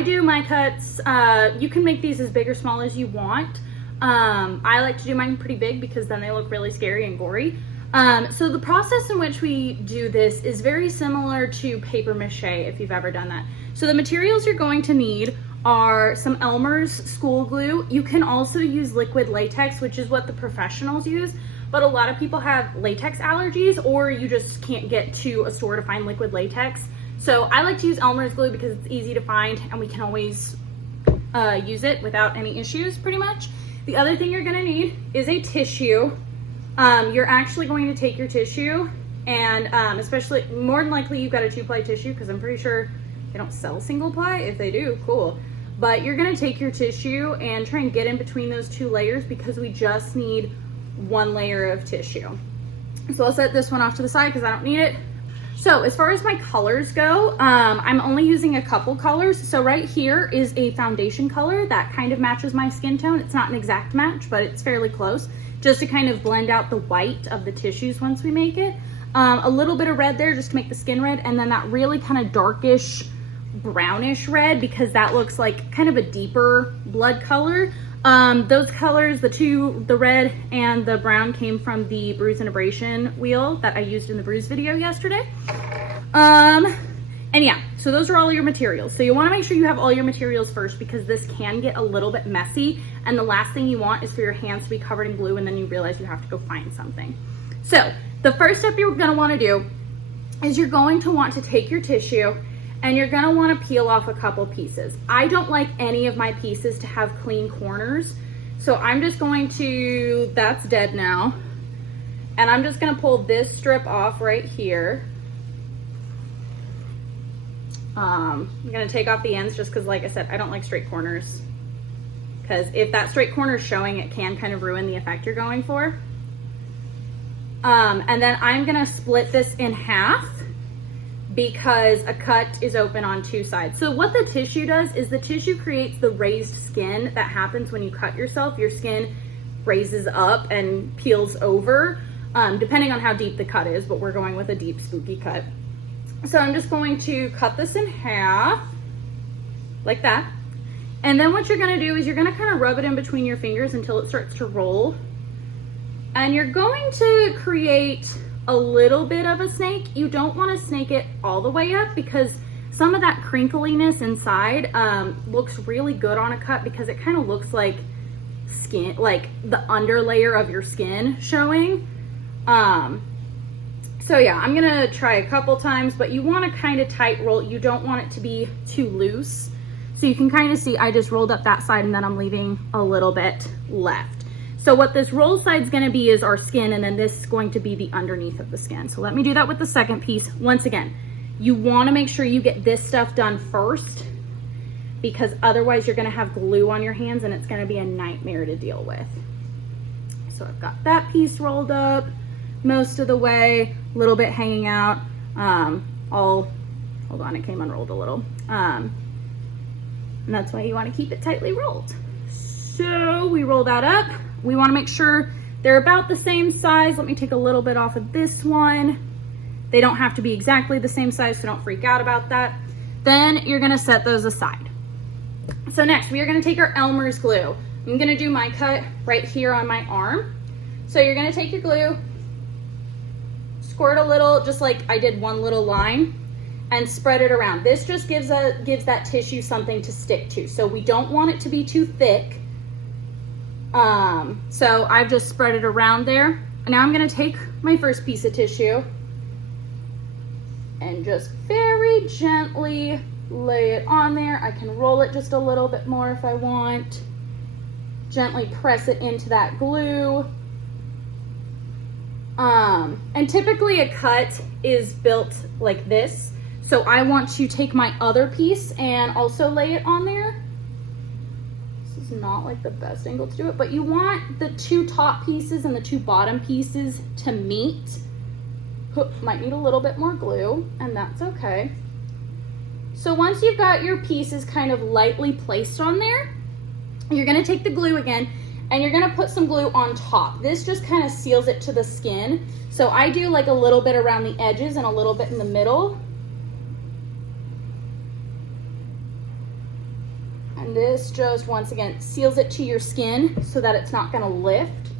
I do my cuts, you can make these as big or small as you want. I like to do mine pretty big because then they look really scary and gory. So the process in which we do this is very similar to paper mache, if you've ever done that. So the materials you're going to need are some Elmer's school glue. You can also use liquid latex, which is what the professionals use, but a lot of people have latex allergies, or you just can't get to a store to find liquid latex. So I like to use Elmer's glue because it's easy to find and we can always use it without any issues pretty much. The other thing you're gonna need is a tissue. You're actually going to take your tissue and especially, more than likely you've got a 2-ply tissue because I'm pretty sure they don't sell single ply. If they do, cool. But you're gonna take your tissue and try and get in between those 2 layers because we just need 1 layer of tissue. So I'll set this one off to the side because I don't need it. So as far as my colors go, I'm only using a couple colors. So right here is a foundation color that kind of matches my skin tone. It's not an exact match, but it's fairly close, just to kind of blend out the white of the tissues once we make it. A little bit of red there just to make the skin red, and then that really kind of darkish brownish red because that looks like kind of a deeper blood color. Those colors, the red and the brown, came from the bruise and abrasion wheel that I used in the bruise video yesterday. And yeah, so those are all your materials. So you want to make sure you have all your materials first because this can get a little bit messy, and the last thing you want is for your hands to be covered in glue and then you realize you have to go find something. So the first step you're going to want to do is you're going to want to take your tissue and you're gonna wanna peel off a couple pieces. I don't like any of my pieces to have clean corners, so I'm just going to, that's dead now, and I'm just gonna pull this strip off right here. I'm gonna take off the ends just because, like I said, I don't like straight corners, because if that straight corner is showing, it can kind of ruin the effect you're going for. And then I'm gonna split this in half because a cut is open on 2 sides. So what the tissue does is the tissue creates the raised skin that happens when you cut yourself. Your skin raises up and peels over, depending on how deep the cut is, but we're going with a deep, spooky cut. So I'm just going to cut this in half, like that. And then what you're gonna do is you're gonna kind of rub it in between your fingers until it starts to roll. And you're going to create a little bit of a snake. You don't want to snake it all the way up because some of that crinkliness inside looks really good on a cut because it kind of looks like skin, like the under layer of your skin showing. So yeah, I'm gonna try a couple times, but you want to kind of tight roll. You don't want it to be too loose. So you can kind of see I just rolled up that side and then I'm leaving a little bit left. So what this roll side's gonna be is our skin, and then this is going to be the underneath of the skin. So let me do that with the second piece. Once again, you wanna make sure you get this stuff done first because otherwise you're gonna have glue on your hands and it's gonna be a nightmare to deal with. So I've got that piece rolled up most of the way, a little bit hanging out. Hold on, it came unrolled a little. And that's why you wanna keep it tightly rolled. So we roll that up. We want to make sure they're about the same size. Let me take a little bit off of this one. They don't have to be exactly the same size, so don't freak out about that. Then you're going to set those aside. So next, we are going to take our Elmer's glue. I'm going to do my cut right here on my arm. So you're going to take your glue, squirt a little, just like I did one little line, and spread it around. This just gives that tissue something to stick to. So we don't want it to be too thick. So I've just spread it around there. And now I'm gonna take my first piece of tissue and just very gently lay it on there. I can roll it just a little bit more if I want. Gently press it into that glue. And typically a cut is built like this. So I want to take my other piece and also lay it on there. Not like the best angle to do it, but you want the 2 top pieces and the 2 bottom pieces to meet. Might need a little bit more glue, and that's okay. So once you've got your pieces kind of lightly placed on there, you're gonna take the glue again and you're gonna put some glue on top. This just kind of seals it to the skin. So I do like a little bit around the edges and a little bit in the middle. And this just, once again, seals it to your skin so that it's not gonna lift.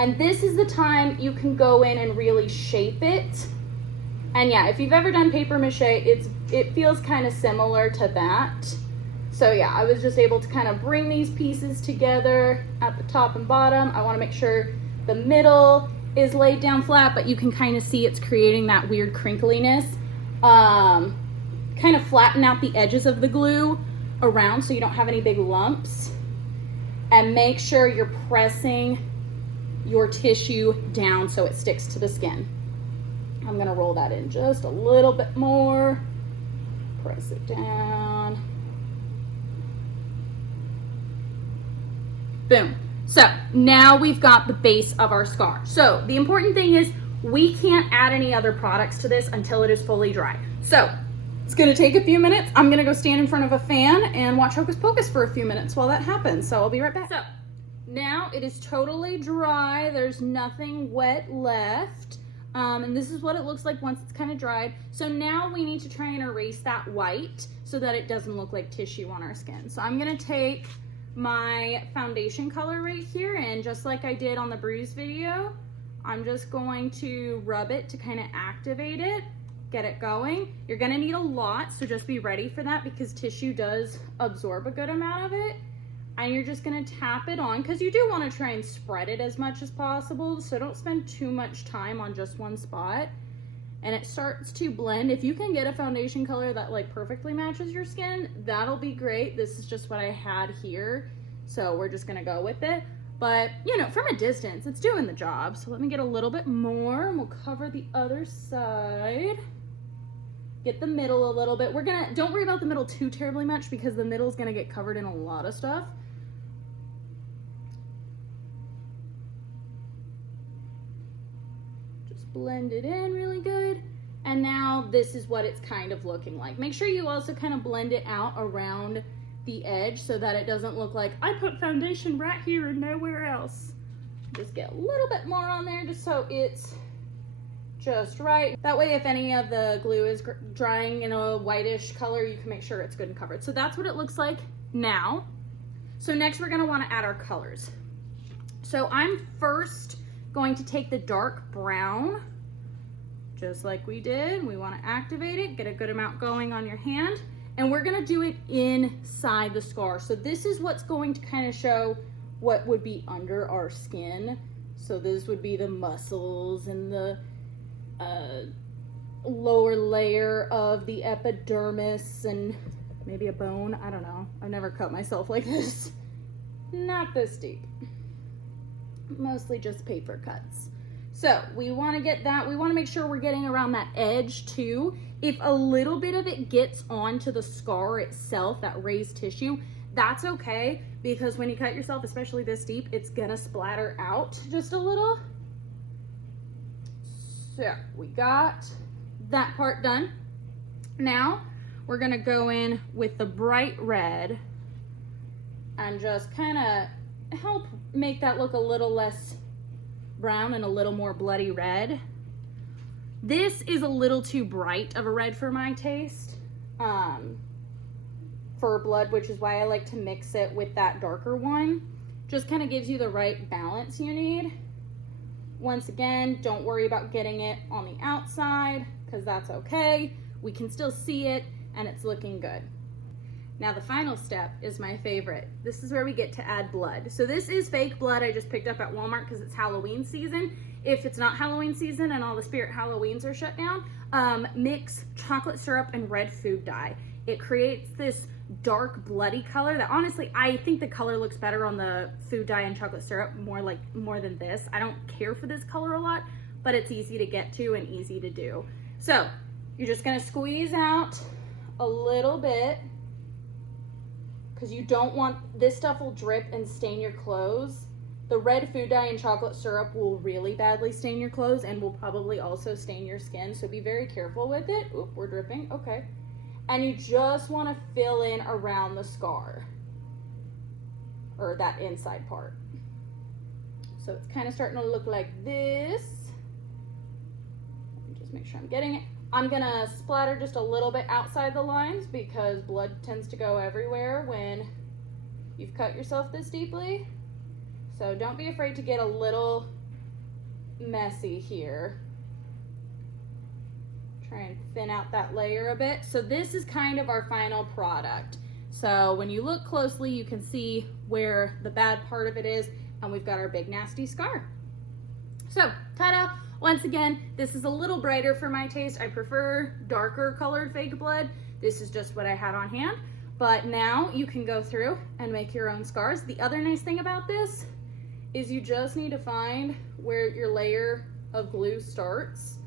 And this is the time you can go in and really shape it. And yeah, if you've ever done paper mache, it feels kind of similar to that. So yeah, I was just able to kind of bring these pieces together at the top and bottom. I wanna make sure the middle is laid down flat, but you can kind of see it's creating that weird crinkliness. Kind of flatten out the edges of the glue around so you don't have any big lumps. And make sure you're pressing your tissue down so it sticks to the skin. I'm gonna roll that in just a little bit more. Press it down. Boom. So now we've got the base of our scar. So the important thing is we can't add any other products to this until it is fully dry. So it's gonna take a few minutes. I'm gonna go stand in front of a fan and watch Hocus Pocus for a few minutes while that happens. So I'll be right back. So now it is totally dry. There's nothing wet left. And this is what it looks like once it's kind of dried. So now we need to try and erase that white so that it doesn't look like tissue on our skin. So I'm gonna take my foundation color right here, and just like I did on the bruise video, I'm just going to rub it to kind of activate it, get it going. You're gonna need a lot, so just be ready for that because tissue does absorb a good amount of it. And you're just gonna tap it on because you do want to try and spread it as much as possible, so don't spend too much time on just one spot. And it starts to blend. If you can get a foundation color that like perfectly matches your skin, that'll be great. This is just what I had here, so we're just gonna go with it. But you know, from a distance, it's doing the job. So let me get a little bit more and we'll cover the other side. Get the middle a little bit. Don't worry about the middle too terribly much because the middle is gonna get covered in a lot of stuff. Blend it in really good. And now this is what it's kind of looking like. Make sure you also kind of blend it out around the edge so that it doesn't look like I put foundation right here and nowhere else. Just get a little bit more on there just so it's just right. That way if any of the glue is drying in a whitish color, you can make sure it's good and covered. So that's what it looks like now. So next we're gonna wanna add our colors. So I'm first going to take the dark brown, just like we did. We want to activate it, get a good amount going on your hand, and we're going to do it inside the scar. So this is what's going to kind of show what would be under our skin. So this would be the muscles and the lower layer of the epidermis and maybe a bone. I don't know. I've never cut myself like this. Not this deep. Mostly just paper cuts. So we want to get that. We want to make sure we're getting around that edge too. If a little bit of it gets onto the scar itself, that raised tissue, that's okay, because when you cut yourself, especially this deep, it's gonna splatter out just a little. So we got that part done. Now we're gonna go in with the bright red and just kind of help make that look a little less brown and a little more bloody red. This is a little too bright of a red for my taste, for blood, which is why I like to mix it with that darker one. Just kind of gives you the right balance you need. Once again, don't worry about getting it on the outside because that's okay. We can still see it and it's looking good. Now the final step is my favorite. This is where we get to add blood. So this is fake blood I just picked up at Walmart because it's Halloween season. If it's not Halloween season and all the Spirit Halloweens are shut down, mix chocolate syrup and red food dye. It creates this dark bloody color that honestly, I think the color looks better on the food dye and chocolate syrup more than this. I don't care for this color a lot, but it's easy to get to and easy to do. So you're just gonna squeeze out a little bit, because you don't want, this stuff will drip and stain your clothes. The red food dye and chocolate syrup will really badly stain your clothes and will probably also stain your skin, so be very careful with it. Oop, we're dripping, okay. And you just want to fill in around the scar, or that inside part. So it's kind of starting to look like this. Let me just make sure I'm getting it. I'm gonna splatter just a little bit outside the lines because blood tends to go everywhere when you've cut yourself this deeply. So don't be afraid to get a little messy here. Try and thin out that layer a bit. So this is kind of our final product. So when you look closely, you can see where the bad part of it is, and we've got our big nasty scar. So, ta-da! Once again, this is a little brighter for my taste. I prefer darker colored fake blood. This is just what I had on hand. But now you can go through and make your own scars. The other nice thing about this is you just need to find where your layer of glue starts,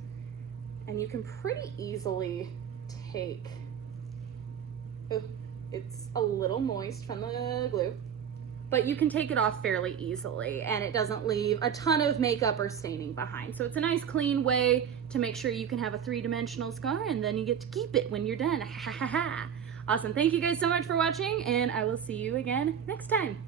and you can pretty easily take, oh, it's a little moist from the glue, but you can take it off fairly easily and it doesn't leave a ton of makeup or staining behind. So it's a nice clean way to make sure you can have a 3-dimensional scar, and then you get to keep it when you're done. Ha ha ha. Awesome. Thank you guys so much for watching, and I will see you again next time.